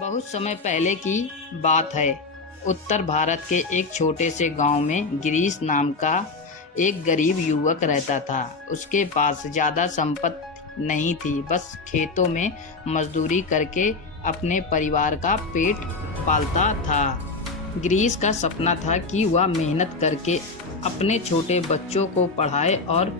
बहुत समय पहले की बात है। उत्तर भारत के एक छोटे से गांव में गिरीश नाम का एक गरीब युवक रहता था। उसके पास ज़्यादा संपत्ति नहीं थी, बस खेतों में मजदूरी करके अपने परिवार का पेट पालता था। गिरीश का सपना था कि वह मेहनत करके अपने छोटे बच्चों को पढ़ाए और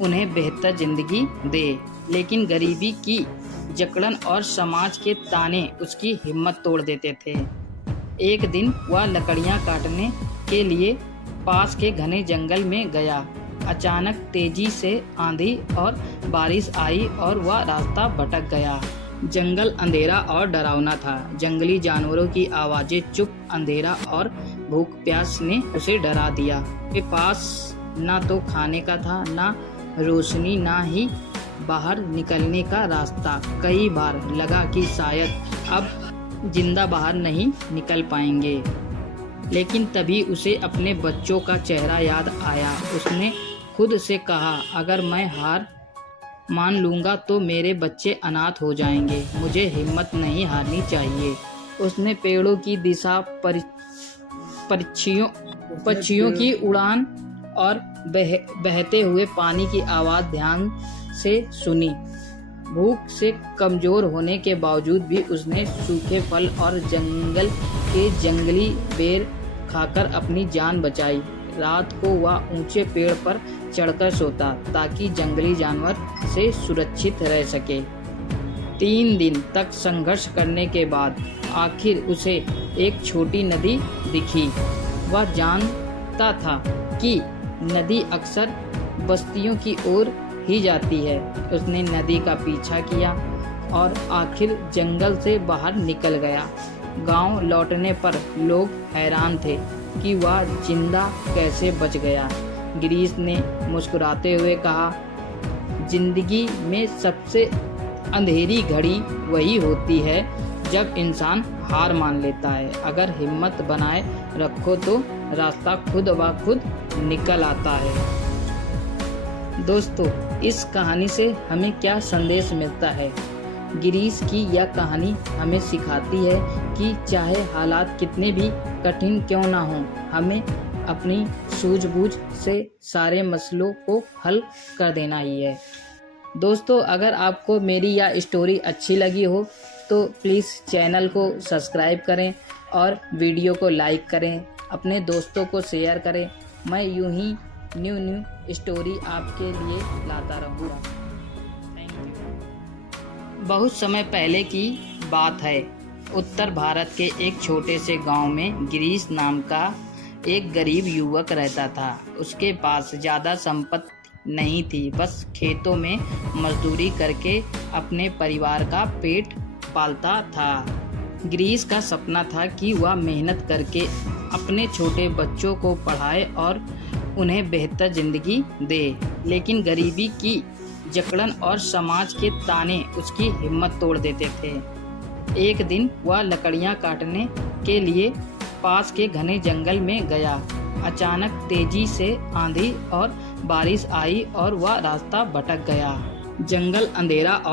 उन्हें बेहतर जिंदगी दे, लेकिन गरीबी की जकड़न और समाज के ताने उसकी हिम्मत तोड़ देते थे। एक दिन वह लकड़ियां काटने के लिए पास के घने जंगल में गया। अचानक तेजी से आंधी और बारिश आई और वह रास्ता भटक गया। जंगल अंधेरा और डरावना था। जंगली जानवरों की आवाजें, चुप अंधेरा और भूख प्यास ने उसे डरा दिया। उसके पास ना तो खाने का था, ना रोशनी, ना ही बाहर निकलने का रास्ता। कई बार लगा कि शायद अब जिंदा बाहर नहीं निकल पाएंगे, लेकिन तभी उसे अपने बच्चों का चेहरा याद आया। उसने खुद से कहा, अगर मैं हार मान लूँगा तो मेरे बच्चे अनाथ हो जाएंगे। मुझे हिम्मत नहीं हारनी चाहिए। उसने पेड़ों की दिशा, पक्षियों की उड़ान और बहते हुए पानी की आवाज़ ध्यान से सुनी। भूख से कमज़ोर होने के बावजूद भी उसने सूखे फल और जंगल के जंगली बेर खाकर अपनी जान बचाई। रात को वह ऊंचे पेड़ पर चढ़कर सोता ताकि जंगली जानवर से सुरक्षित रह सके। 3 दिन तक संघर्ष करने के बाद आखिर उसे एक छोटी नदी दिखी। वह जानता था कि नदी अक्सर बस्तियों की ओर ही जाती है। उसने नदी का पीछा किया और आखिर जंगल से बाहर निकल गया। गांव लौटने पर लोग हैरान थे कि वह जिंदा कैसे बच गया। गिरीश ने मुस्कुराते हुए कहा, जिंदगी में सबसे अंधेरी घड़ी वही होती है जब इंसान हार मान लेता है। अगर हिम्मत बनाए रखो तो रास्ता खुद ब खुद निकल आता है। दोस्तों, इस कहानी से हमें क्या संदेश मिलता है? गिरीश की यह कहानी हमें सिखाती है कि चाहे हालात कितने भी कठिन क्यों ना हों, हमें अपनी सूझबूझ से सारे मसलों को हल कर देना ही है। दोस्तों, अगर आपको मेरी यह स्टोरी अच्छी लगी हो तो प्लीज़ चैनल को सब्सक्राइब करें और वीडियो को लाइक करें, अपने दोस्तों को शेयर करें। मैं यूं ही न्यू स्टोरी आपके लिए लाता रहूँगा। Thank you. बहुत समय पहले की बात है। उत्तर भारत के एक छोटे से गांव में गिरीश नाम का एक गरीब युवक रहता था। उसके पास ज़्यादा संपत्ति नहीं थी, बस खेतों में मजदूरी करके अपने परिवार का पेट पालता था। गिरीश का सपना था कि वह मेहनत करके अपने छोटे बच्चों को पढ़ाए और उन्हें बेहतर जिंदगी दे, लेकिन गरीबी की जकड़न और समाज के ताने उसकी हिम्मत तोड़ देते थे। एक दिन वह लकड़ियां काटने के लिए पास के घने जंगल में गया। अचानक तेजी से आंधी और बारिश आई और वह रास्ता भटक गया। जंगल अंधेरा और